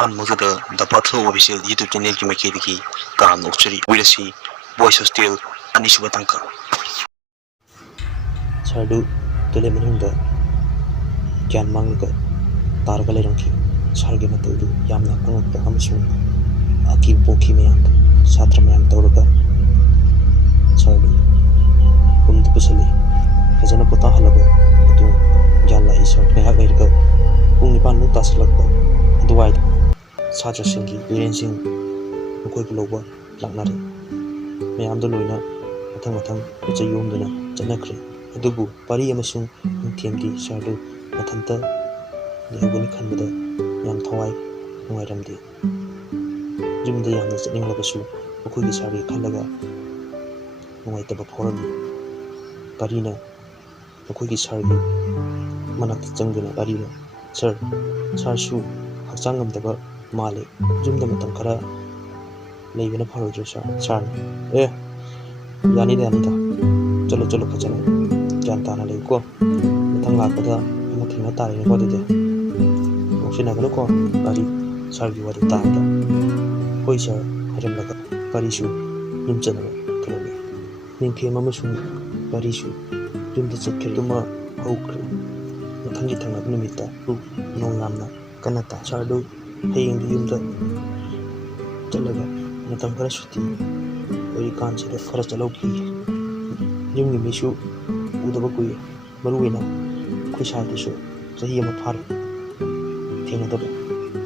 मौजूद the पाथलो official YouTube channel की मके दिखी काम नोचरी विरसी बॉयज हॉस्टल अनिशुब तंका साडू तोले मनुंग ज्ञान मांग तारगा लेरंखी सारगे मतौदु यामना अंगक अमसुंग अकी पोखी मयाम छात्र मयाम तौरगा साडू उम्द पुसली फजना पोता हलगा मतुंग ज्ञान लाई सर नेहा लेरगा पुंग निपान नु तासलकबा अदुवाई छात्र सिंगी पेरेंट्सिंग मखोय बुलौबा लाकनारे मयाम दो लोइना मथंग मथंग पुचा योमदुना चनखरे अदुबु पारी अमसुंग निथेमदी साडू मथंता लेहगनि खनबदा याम थवाई नुंगाइरमदे जुमदा यामना चनिंगलबसु मखोयगी सारगे खलगा नुंगाइतबा फौरमी पारीना मखोयगी सारगे मनक चंगना पारीना सर सारसु हक्चांग ngамदबा माले जुमदा मतम खरा लेबना फरोद्र सर ए यानीदा चलो चलो फजना ज्ञान ताना लेको मथंग लापदा अमा थेंगना तारेने को दे नोसिना गलो को पारी सरगी वादे तादा होय सर हरमलगा पारीसु युमचना खलने निंथेम अमसुं पारीसु जुमदा चतखे तुमा हौख्रे मथंगी थंगना निमित्ता नोंगामना कनता साडू हेयंग युमदा चलगा मतम खरा सुती ओरी कांसिदा खरा चलौकी युमगी मिसु उदबा कुई मरुवेना खुशादसु चही अमा फारे थेंगदबा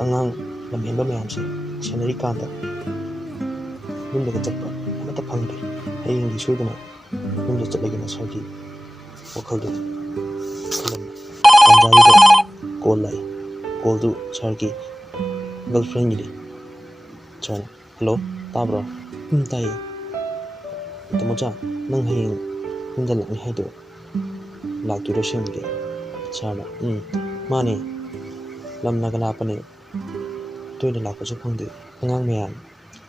अंगांग लमहेंबा मयामसे सेनरी कांदा युमदगा चटपा अमता फंगदे हेयंगी सोइदना युमदा चटलगिना सरगी वखलदो खलमना पंजाबीदा कॉल लाई कॉल सरगी गर्लफ्रेंड गिरी सर हेलो ताब्रो ताई तमोचा नंग हेयंग युमदा लाकनी हाइदो लाक्तुरो सेंगे सरना माने लमनागा लापने तोयना लापसु फंगदे अंगांग मयाम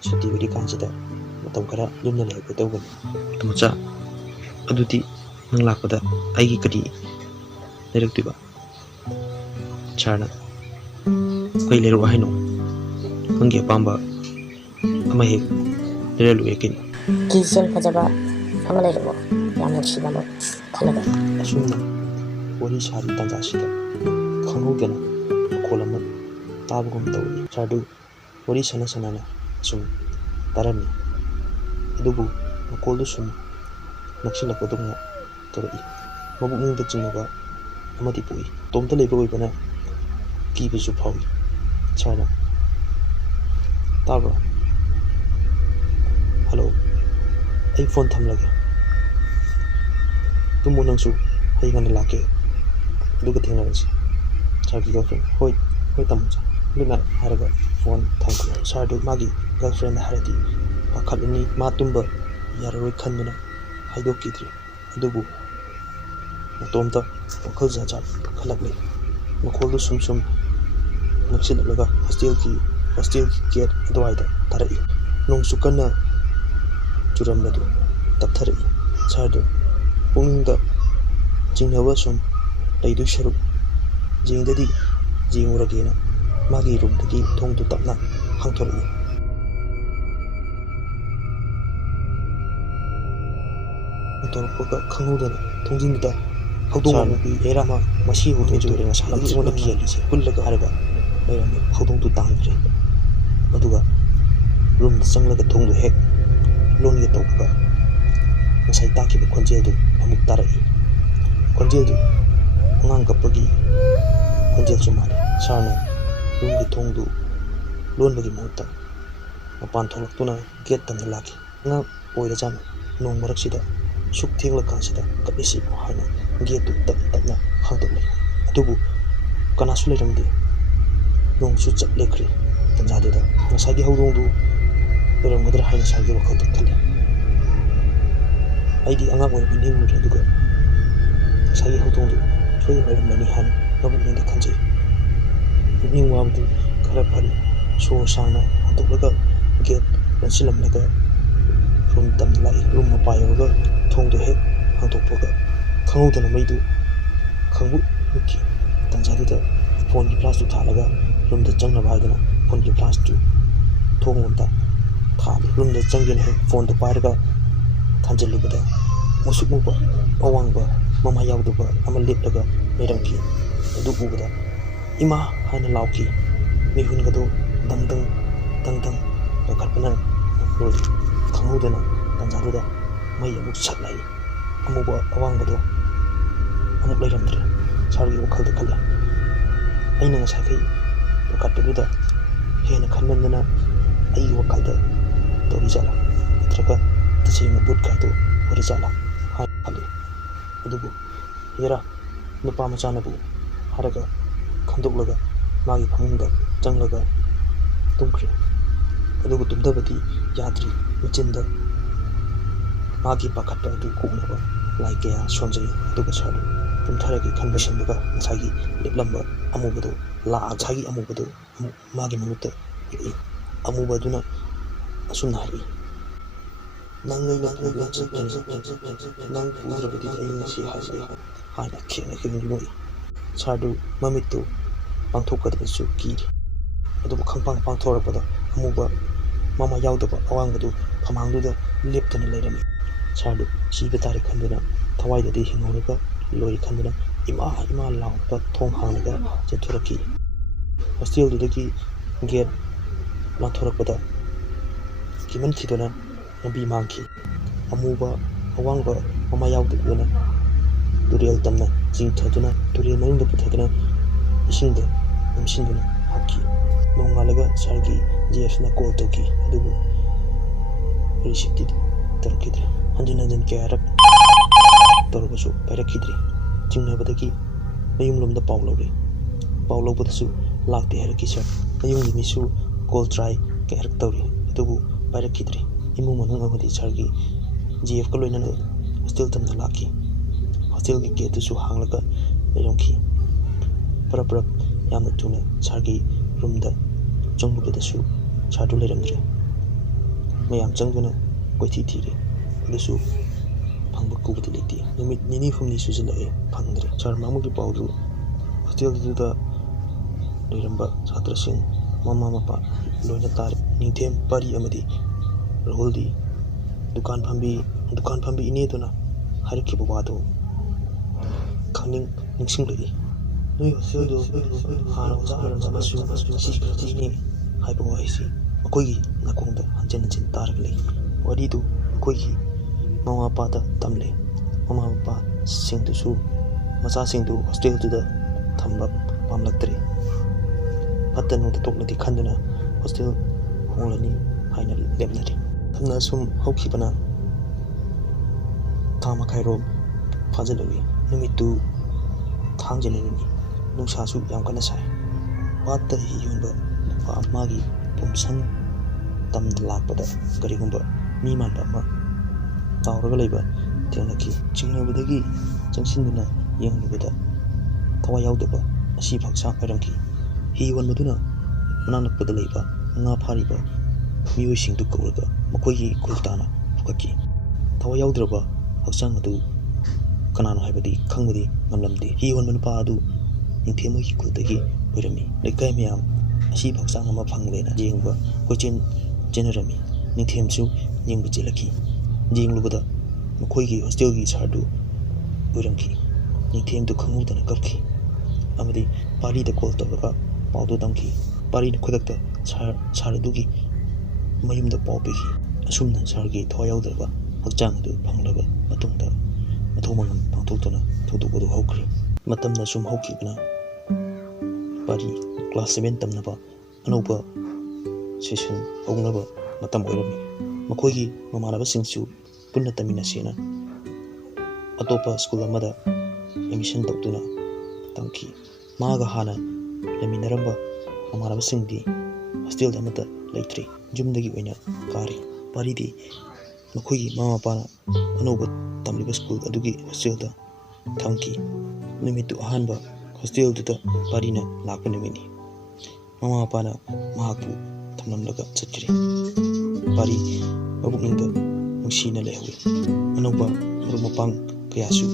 सुती विदि कांसिदा मतम खरा युमदा लेगे तौगन तमोचा अदुति नंग लापदा आइगी कदी लेरक्तुबा सरना कोई लेरो हाइनो नंगे पांबा अमा हे लेरलु एकिन कीचल फजबा अमा लेरबो याम नुसिबानो खलगा असुमना वरी सारी तंजासिदा खंगौदना खोलम ताबगुम तौरी साडू वरी सना सनाना सुम तारमी अदुबु मकोलदु सुम नक्सिलकदुंगा तोरई मबुकनिंदा चिंगबा अमदि पोई तोमता लेबा ओइबना कीबसु फावी सरना ताब्रो हेलो आई फोन थमलगे तुम नंसु हेंगन लाके दुगा थेंगरसी सरगी गर्लफ्रेंड होय होय तमचा लुना हरगा फोन थमको सरदु मागी गर्लफ्रेंड हरदी पाखलनी मा तुम्बा यारोय खनबना हाइदोकीद्रे अदुबु तोमता वखल जाजा खलगले मखोलदु सुम सुम नक्सिलगा हॉस्टल की गेट अदवाइदा तारई नोंसु कन्ना चुरमबदु तपथरई सरदु पुंगदा चिंगनवा सुम लैदु सरुक जिंगददी जिंगुरगेना मागी रूमदगी थोंदु तपना हांथोरई तोरपगा खंगुदना थोंजिंगदा हौदोंगबी एरामा मसी हुदु जुरेना सालम जिंगना कियलिसे पुल्लगा हरगा लेरमे हौदोंदु तांग्रे अदुगा रूम चंगलगा थोंदु हेक लोनगे तौबगा नसाई ताकिबा खोंजेलदु अमुक तारई खोंजेलदु अंगांग कपगी खोंजेल सुमारे सरना रूमगी थोंदु लोनबगी महूर्ता मपान थोलक्तुना गेट तंदा लाखी अंगांग ओइरजाना नोंग मरक्सिदा सुक थेंगलकांसिदा कपिसि हाइना गेटु तपना हांदोले अदुबु कनासु लेरमदे नोंसु चटलेख्रे तंजादुदा नसागी हौदोंदु लेरमगदर हाइना सरगी वखल खले आइदी अंगांग ओइबा निंगुरे अदुगा नसागी हौदोंदु सोय लेरमनी हान नबुकनिंदा खंजे पुकनिंग वाबदु खरा फरी सो सांना हंतोलगा गेट लंसिलमलगा रूम तम लाई रूम मपायोगा थोंदु हेक हांतोपगा खंगौदना मैदु खंगु मुकी तंजादुदा फोन की फ्लाश थालगा रूम द चंगना बायदना ꯐꯣꯟꯒꯤ ꯐ꯭ꯂꯥꯁꯇꯨ ꯊꯣꯡꯂꯣꯝꯗ ꯊꯥꯜꯂꯤ ꯔꯨꯝꯗ ꯆꯪꯒꯦꯅ ꯍꯦꯛ ꯐꯣꯟꯗꯨ ꯄꯥꯏꯔꯒ ꯊꯥꯟꯖꯤꯜꯂꯨꯕꯗ ꯃꯨꯁꯨꯛ ꯃꯨꯕ ꯑꯋꯥꯡꯕ ꯃꯃꯥ ꯌꯥꯎꯗꯕ ꯑꯃ ꯂꯦꯞꯂꯒ ꯂꯩꯔꯝꯈꯤ ꯑꯗꯨ ꯎꯕꯗ ꯏꯃꯥ ꯍꯥꯏꯅ ꯂꯥꯎꯈꯤ ꯃꯤꯍꯨꯟꯒꯗꯨ ꯗꯪ ꯗꯪ ꯗꯪ ꯗꯪ ꯂꯧꯈꯠꯄꯅ ꯂꯣꯏꯔꯤ ꯈꯪꯍꯧꯗꯅ ꯇꯥꯟꯖꯥꯗꯨꯗ ꯃꯩ ꯑꯃꯨꯛ ꯁꯠ ꯂꯥꯛꯏ ꯑꯃꯨꯕ ꯑꯋꯥꯡꯕꯗꯣ ꯑꯃꯨꯛ ꯂꯩꯔꯝꯗ꯭ꯔꯦ ꯁꯥꯔꯒꯤ ꯋꯥꯈꯜꯗ ꯈꯜꯂꯦ ꯑꯩꯅ ꯉꯁꯥꯏꯈꯩ ꯂꯧꯈꯠꯄꯗꯨꯗ ꯍꯦꯟꯅ ꯈꯟꯃꯟꯗꯅ ꯑꯩꯒꯤ ꯋꯥꯈꯜꯗ ꯇꯧꯔꯤꯖꯥꯠꯂꯥ ꯅꯠꯇ꯭ꯔꯒ ꯇꯁꯦꯡꯅ ꯕꯨꯠ ꯀꯥꯏꯗꯣ ꯑꯣꯏꯔꯖꯥꯠꯂꯥ ꯍꯥꯏꯅ ꯈꯜꯂꯤ ꯑꯗꯨꯕꯨ ꯍꯦꯔꯥ ꯅꯨꯄꯥ ꯃꯆꯥꯅꯕꯨ ꯍꯥꯏꯔꯒ ꯈꯟꯗꯣꯛꯂꯒ ꯃꯥꯒꯤ ꯐꯃꯨꯡꯗ ꯆꯪꯂꯒ ꯇꯨꯝꯈ꯭ꯔꯦ ꯑꯗꯨꯕꯨ ꯇꯨꯝꯗꯕꯗꯤ ꯌꯥꯗ꯭ꯔꯤ ꯃꯆꯤꯟꯗ ꯃꯥꯒꯤ ꯄꯥꯈꯠꯄ ꯑꯗꯨ ꯀꯣꯛꯅꯕ ꯂꯥꯏ ꯀꯌꯥ ꯁꯣꯟꯖꯩ ꯑꯗꯨꯒ ꯁꯥꯔꯗꯨ ꯇꯨꯝꯊꯔꯒꯦ ꯈꯟꯕ ꯁꯤꯟꯕꯒ ꯉꯁꯥꯏꯒꯤ ꯂꯦꯞꯂꯝꯕ ꯑꯃꯨꯕꯗꯨ ꯂꯥꯛꯑꯒ ꯉꯁꯥꯏꯒꯤ ꯑꯃꯨꯕꯗꯨ ꯑꯃꯨꯛ ꯃꯥꯒꯤ ꯃꯃꯤꯠꯇ ꯌꯦꯛꯏ ꯑꯃꯨꯕꯗꯨꯅ ꯑꯁꯨꯝꯅ ꯍꯥꯏꯔꯛꯏ ꯅꯪ ꯑꯩꯅ ꯄꯨꯗꯨꯅ ꯆꯠꯀꯅꯤ ꯅꯪ ꯄꯨꯗ꯭ꯔꯕꯗꯤ ꯑꯩ ꯉꯁꯤ ꯍꯥꯏꯕ ꯍꯥꯏꯅ ꯈꯦꯡꯅ ꯈꯦꯡꯅ ꯅꯣꯛꯏ ꯁꯥꯔꯗꯨ ꯃꯃꯤꯠꯇꯨ ꯄꯥꯡꯊꯣꯛꯀꯗꯕꯁꯨ ꯀꯤꯔꯤ ꯑꯗꯨꯕꯨ ꯈꯪꯄꯥꯡ ꯄꯥꯡꯊꯣꯔꯛꯄꯗ ꯑꯃꯨꯕ ꯃꯃꯥ ꯌꯥꯎꯗꯕ ꯑꯋꯥꯡꯕꯗꯨ ꯐꯃꯥꯡꯗꯨꯗ ꯂꯦꯞꯇꯨꯅ ꯂꯩꯔꯝꯃꯤ ꯁꯥꯔꯗꯨ ꯁꯤꯕ ꯇꯥꯔꯦ ꯈꯟꯗꯨꯅ ꯊꯋꯥꯏꯗꯗꯤ ꯍꯤꯡꯍꯧꯔꯒ ꯂꯣꯏꯔꯦ ꯈꯟꯗꯨꯅ ꯏꯃꯥ ꯏꯃꯥ ꯂꯥꯎꯔꯒ ꯊꯣꯡ ꯍꯥꯡꯂꯒ ꯆꯦꯟꯊꯣꯔꯛꯈꯤ ꯍꯣꯁꯇꯦꯜꯗꯨꯗꯒꯤ ꯒꯦꯠ ꯂꯥꯟꯊꯣꯔꯛꯄꯗ ꯀꯤꯃꯟꯈꯤꯗꯨꯅ ꯂꯝꯕꯤ ꯃꯥꯡꯈꯤ ꯑꯃꯨꯕ ꯑꯋꯥꯡꯕ ꯃꯃꯥ ꯌꯥꯎꯗꯕꯗꯨꯅ ꯇꯨꯔꯦꯜ ꯇꯝꯅ ꯆꯤꯡꯊꯗꯨꯅ ꯇꯨꯔꯦꯜ ꯃꯅꯨꯡꯗ ꯄꯨꯊꯗꯨꯅ ꯏꯁꯤꯡꯗ ꯅꯝꯁꯤꯟꯗꯨꯅ ꯍꯥꯠꯈꯤ ꯅꯣꯡꯉꯥꯜꯂꯒ ꯁꯥꯔꯒꯤ JFꯅ ꯀꯣꯜ ꯇꯧꯈꯤ ꯑꯗꯨꯕꯨ ꯔꯤꯁꯤꯞꯇꯤ ꯇꯧꯔꯛꯈꯤꯗ꯭ꯔꯦ ꯍꯟꯖꯤꯟ ꯍꯟꯖꯤꯟ ꯀꯌꯥꯔꯛ ꯇꯧꯔꯕꯁꯨ ꯄꯥꯏꯔꯛꯈꯤꯗ꯭ꯔꯦ ꯆꯤꯡꯅꯕꯗꯒꯤ ꯃꯌꯨꯝꯂꯣꯝꯗ ꯄꯥꯎ ꯂꯧꯔꯦ ꯄꯥꯎ ꯂꯧꯕꯗꯁꯨ ꯂꯥꯛꯇꯦ ꯍꯥꯏꯔꯛꯈꯤ ꯁꯥꯔ ꯃꯌꯨꯝꯒꯤ ꯃꯤꯁꯨ ꯀꯣꯜ ꯇ꯭ꯔꯥꯏ ꯀꯌꯥꯔꯛ ꯇꯧꯔꯤ ꯑꯗꯨꯕꯨ ꯄꯥꯏꯔꯛꯈꯤꯗ꯭ꯔꯦ ꯏꯃꯨꯡ ꯃꯅꯨꯡ ꯑꯃꯗꯤ ꯁꯥꯔꯒꯤ JFꯀ ꯂꯣꯏꯅꯅ ꯍꯣꯁꯇꯦꯜ ꯇꯝꯅ ꯂꯥꯛꯈꯤ ꯍꯣꯁꯇꯦꯜꯒꯤ ꯒꯦꯠꯇꯨꯁꯨ ꯍꯥꯡꯂꯒ ꯂꯩꯔꯝꯈꯤ ꯄꯔꯞ ꯄꯔꯞ ꯌꯥꯝꯅ ꯊꯨꯅ ꯁꯥꯔꯒꯤ ꯔꯨꯝꯗ ꯆꯪꯂꯨꯕꯗꯁꯨ ꯁꯥꯔꯗꯨ ꯂꯩꯔꯝꯗ꯭ꯔꯦ ꯃꯌꯥꯝ ꯆꯪꯗꯨꯅ ꯀꯣꯏꯊꯤ ꯊꯤꯔꯦ ꯑꯗꯨꯁꯨ ꯐꯪꯕ ꯀꯧꯕꯗꯤ ꯂꯩꯇꯦ ꯅꯨꯃꯤꯠ ꯅꯤꯅꯤ ꯍꯨꯝꯅꯤ ꯁꯨꯖꯤꯜꯂꯛꯑꯦ ꯐꯪꯗ꯭ꯔꯦ ꯁꯥꯔ ꯃꯥꯡꯕꯒꯤ ꯄꯥꯎꯗꯨ ꯍꯣꯁꯇꯦꯜꯗꯨꯗ ꯂꯩꯔꯝꯕ ꯁꯥꯇ꯭ꯔꯁꯤꯡ ꯃꯃꯥ ꯃꯄꯥ ꯂꯣꯏꯅ ꯇꯥꯔꯦ ꯅꯤꯡꯊꯦꯝ ꯄꯥꯔꯤ ꯑꯃꯗꯤ ꯔꯥꯍꯨꯜꯗꯤ ꯗꯨꯀꯥꯟ ꯐꯝꯕꯤ ꯏꯅꯦꯗꯨꯅ ꯍꯥꯏꯔꯛꯈꯤꯕ ꯋꯥꯗꯨ ꯅꯤꯡꯁꯤꯡꯂꯛꯏ ꯅꯣꯏ ꯍꯣꯁꯇꯦꯜꯗꯨ ꯍꯥꯟꯅ ꯑꯣꯖꯥ ꯑꯣꯏꯔꯝꯕ ꯑꯃꯁꯨ ꯁꯤ ꯈꯛꯇꯤꯅꯦ ꯍꯥꯏꯕ ꯋꯥꯍꯩꯁꯤ ꯃꯈꯣꯏꯒꯤ ꯅꯥꯀꯣꯡꯗ ꯍꯟꯖꯤꯟ ꯍꯟꯖꯤꯟ ꯇꯥꯔꯒ ꯂꯩ ꯋꯥꯔꯤꯗꯨ ꯃꯈꯣꯏꯒꯤ ꯃꯃꯥ ꯃꯄꯥꯗ ꯇꯝꯂꯦ ꯃꯃꯥ ꯃꯄꯥꯁꯤꯡꯗꯨꯁꯨ ꯃꯆꯥꯁꯤꯡꯗꯨ ꯍꯣꯁꯇꯦꯜꯗꯨꯗ ꯊꯝꯕ ꯄꯥꯝꯂꯛꯇ꯭ꯔꯦ ꯐꯠꯇ ꯅꯨꯡꯗ ꯇꯣꯛꯂꯗꯤ ꯈꯟꯗꯨꯅ ꯍꯣꯁꯇꯦꯜ ꯍꯣꯡꯂꯅꯤ ꯍꯥꯏꯅ ꯂꯦꯞꯅꯔꯤ ꯌꯥꯝꯅ ꯁꯨꯝ ꯍꯧꯈꯤꯕꯅ ꯊꯥ ꯃꯈꯥꯏꯔꯣꯝ ꯐꯥꯖꯤꯜꯂꯛꯏ ꯅꯨꯃꯤꯠꯇꯨ ꯊꯥꯡꯖ ꯅꯨꯃꯤꯠꯅꯤ ꯅꯨꯡꯁꯥꯁꯨ ꯌꯥꯝ ꯀꯟꯅ ꯁꯥꯏ ꯄꯥꯠꯇ ꯍꯤ ꯌꯣꯟꯕ ꯅꯨꯄꯥ ꯃꯥꯒꯤ ꯄꯨꯝꯁꯪ ꯇꯝꯗ ꯂꯥꯛꯄꯗ ꯀꯔꯤꯒꯨꯝꯕ ꯃꯤ ꯃꯥꯟꯕ ꯑꯃ ꯇꯥꯎꯔꯒ ꯂꯩꯕ ꯊꯦꯡꯅꯈꯤ ꯆꯤꯡꯅꯕꯗꯒꯤ ꯆꯪꯁꯤꯟꯗꯨꯅ ꯌꯦꯡꯂꯨꯕꯗ ꯊꯋꯥꯏ ꯌꯥꯎꯗꯕ ꯑꯁꯤꯕ ꯍꯛꯆꯥꯡ ꯑꯣꯏꯔꯝꯈꯤ ꯍꯤ ꯌꯣꯟꯕꯗꯨꯅ ꯃꯅꯥꯛ ꯅꯛꯄꯗ ꯂꯩꯕ ꯉꯥ ꯐꯥꯔꯤꯕ ꯃꯤꯑꯣꯏꯁꯤꯡꯗꯨ ꯀꯧꯔꯒ ꯃꯈꯣꯏꯒꯤ ꯈꯨꯜ ꯇꯥꯅ ꯄꯨꯈꯠꯈꯤ ꯊꯋꯥꯏ ꯌꯥꯎꯗ꯭ꯔꯕ ꯍꯛꯆꯥꯡ ꯑꯗꯨ ꯀꯅꯥꯅꯣ ꯍꯥꯏꯕꯗꯤ ꯈꯪꯕꯗꯤ ꯉꯝꯂꯝꯗꯦ ꯍꯤ ꯌꯣꯟꯕ ꯅꯨꯄꯥ ꯑꯗꯨ ꯅꯤꯡꯊꯦꯝ ꯃꯣꯏꯒꯤ ꯈꯨꯜꯗꯒꯤ ꯑꯣꯏꯔꯝꯃꯤ ꯂꯩꯀꯥꯏ ꯃꯌꯥꯝ ꯑꯁꯤꯕ ꯍꯛꯆꯥꯡ ꯑꯃ ꯐꯪꯂꯦꯅ ꯌꯦꯡꯕ ꯀꯣꯏꯆꯦꯟ ꯆꯦꯟꯅꯔꯝꯃꯤ ꯅꯤꯡꯊꯦꯝꯁꯨ ꯌꯦꯡꯕ ꯆꯦꯜꯂꯛꯈꯤ ꯌꯦꯡꯂꯨꯕꯗ ꯃꯈꯣꯏꯒꯤ ꯍꯣꯁꯇꯦꯜꯒꯤ ꯁꯥꯔꯗꯨ ꯑꯣꯏꯔꯝꯈꯤ ꯅꯤꯡꯊꯦꯝꯗꯨ ꯈꯪꯍꯧꯗꯅ ꯀꯞꯈꯤ ꯑꯃꯗꯤ ꯄꯥꯔꯤꯗ ꯀꯣꯜ ꯇꯧꯔꯒ ꯄꯥꯎꯗꯨ ꯇꯝꯈꯤ ꯄꯥꯔꯤꯅ ꯈꯨꯗꯛꯇ ꯁꯥꯔ ꯑꯗꯨꯒꯤ ꯃꯌꯨꯝꯗ ꯄꯥꯎ ꯄꯤꯈꯤ ꯑꯁꯨꯝꯅ ꯁꯥꯔꯒꯤ ꯊꯋꯥꯏ ꯌꯥꯎꯗ꯭ꯔꯕ ꯍꯛꯆꯥꯡ ꯑꯗꯨ ꯐꯪꯂꯕ ꯃꯇꯨꯡꯗ ꯃꯊꯧ ꯃꯉꯝ ꯄꯥꯡꯊꯣꯛꯇꯨꯅ ꯊꯧꯗꯣꯛ ꯑꯗꯨ ꯍꯧꯈ꯭ꯔꯦ ꯃꯇꯝꯅ ꯁꯨꯝ ꯍꯧꯈꯤꯕꯅ ꯄꯥꯔꯤ ꯀ꯭ꯂꯥꯁ 7 ꯇꯝꯅꯕ ꯑꯅꯧꯕ ꯁꯦꯁꯟ ꯍꯧꯅꯕ ꯃꯇꯝ ꯑꯣꯏꯔꯝꯃꯤ ꯃꯈꯣꯏꯒꯤ ꯃꯃꯥꯟꯅꯕꯁꯤꯡꯁꯨ ꯄꯨꯟꯅ ꯇꯝꯃꯤꯟꯅꯁꯦꯅ ꯑꯇꯣꯞꯄ ꯁ꯭ꯀꯨꯜ ꯑꯃꯗ ꯑꯦꯗꯃꯤꯁꯟ ꯇꯧꯗꯨꯅ ꯇꯝꯈꯤ ꯃꯥꯒ ꯍꯥꯟꯅ ꯂꯩꯃꯤꯟꯅꯔꯝꯕ ꯃꯃꯥꯟꯅꯕꯁꯤꯡꯗꯤ ꯍꯣꯁꯇꯦꯜꯗ ꯑꯃꯠꯇ ꯂꯩꯇ꯭ꯔꯤ ꯌꯨꯝꯗꯒꯤ ꯑꯣꯏꯅ ꯀꯥꯔꯤ ꯄꯥꯔꯤꯗꯤ ꯃꯈꯣꯏꯒꯤ ꯃꯃꯥ ꯃꯄꯥꯅ ꯑꯅꯧꯕ ꯇꯝꯂꯤꯕ ꯁ꯭ꯀꯨꯜ ꯑꯗꯨꯒꯤ ꯍꯣꯁꯇꯦꯜꯗ ꯊꯝꯈꯤ ꯅꯨꯃꯤꯠꯇꯨ ꯑꯍꯥꯟꯕ ꯍꯣꯁꯇꯦꯜꯗꯨꯗ ꯄꯥꯔꯤꯅ ꯂꯥꯛꯄ ꯅꯨꯃꯤꯠꯅꯤ ꯃꯃꯥ ꯃꯄꯥꯅ ꯃꯍꯥꯛꯄꯨ ꯊꯝꯂꯝꯂꯒ ꯆꯠꯈ꯭ꯔꯦ ꯄꯥꯔꯤ ꯃꯕꯨꯛꯅꯤꯡꯗ ꯅꯨꯡꯁꯤꯅ ꯂꯩꯍꯧꯏ ꯑꯅꯧꯕ ꯃꯔꯨꯞ ꯃꯄꯥꯡ ꯀꯌꯥꯁꯨ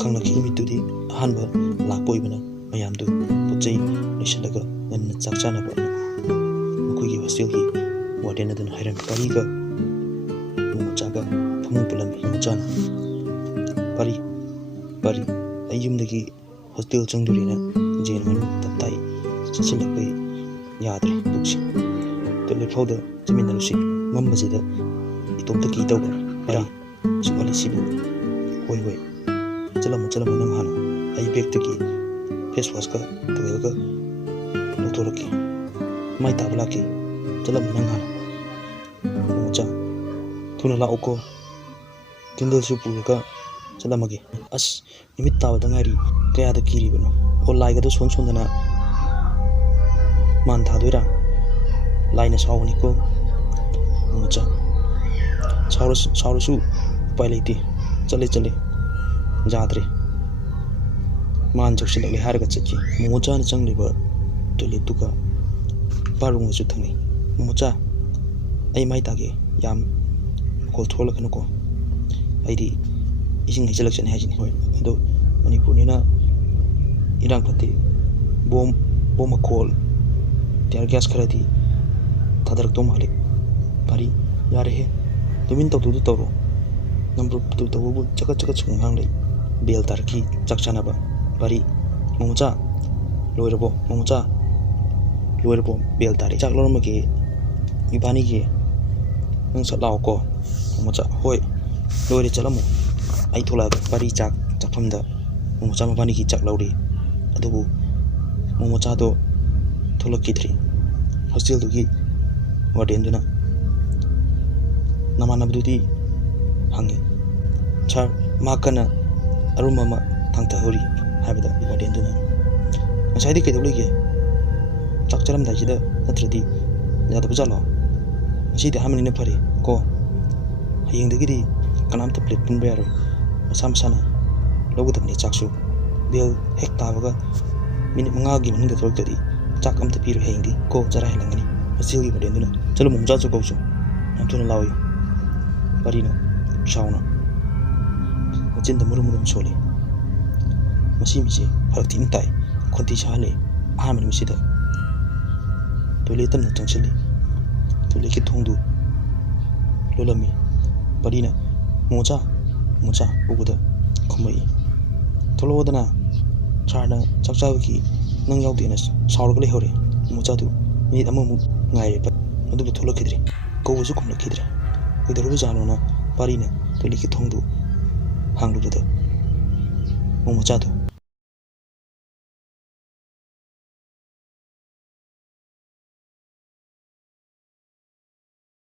ꯈꯪꯂꯛꯈꯤ ꯅꯨꯃꯤꯠꯇꯨꯗꯤ ꯑꯍꯥꯟꯕ ꯂꯥꯛꯄ ꯑꯣꯏꯕꯅ ꯃꯌꯥꯝꯗꯨ ꯄꯣꯠ ꯆꯩ ꯂꯣꯏꯁꯤꯜꯂꯒ ꯉꯟꯅ ꯆꯥꯛ ꯆꯥꯅꯕ hostelgi warden adun hairan pariga muchaga phamung pulambi muchana pari ayumdagi hostel changdurina jail manu taptai chachilakpai yadre dukshi tole phauda jaminarusi mambasida itomta ki tawba pari sumali sibu hoi chalamu nang hana ai bag taki face wash ka tawega lotoraki mai tablaki chalamu nang hana mucha thuna la oko kindle su purga chalamagi as nimit tawa dangari kaya da kiri bano online ga do son dana man thadoira line sawni ko mucha sawru pai leiti chale jadre man joksin le har ga chaki mucha na chang liba toilet tuka parung su thangi mucha ai mai tage yam ko thola kanu ko aidi ising selection hajin hoi do manipurina irang pati bom call tear gas kharati tadarak to malik pari yare he tumin to toro number to bu chaka chung hang lei bel tarki chakchana ba pari mucha loirbo bel tari chak lor magi ibani ge nang sa law ko mucha hoi loire chalamu ai thola pari chak chakhamda mucha mabani ki chak lauri adubu mucha do thola kidri hostel du gi warden duna namana bdudi hangi char makana aruma ma thangta hori habida warden duna achai di keduli ge chak charam da jida natradi yada bujalo achi de hamni ne phari ko hayeng de gi kanam ta plate pun bayar masam sana logo tamni chaksu bel hekta baga minit manga gi mun de toltadi chak am ta piru hengi ko jara helangani asil gi warden duna chalo mumja chu ko chu am tuna lawi parina shauna machin da murum chole masi mi harak tin tai khonti chale ahaman mi sida toilet tam na changchili toilet ki thongdu lolami parina mucha buguda khumai tholodana charna chakchaw ki nang yaudena saurgle hore mucha du ni amamu ngai ba adu tholokidri ko wuju kumlakidri idaru janona parina toilet ki thongdu hangdu da mucha du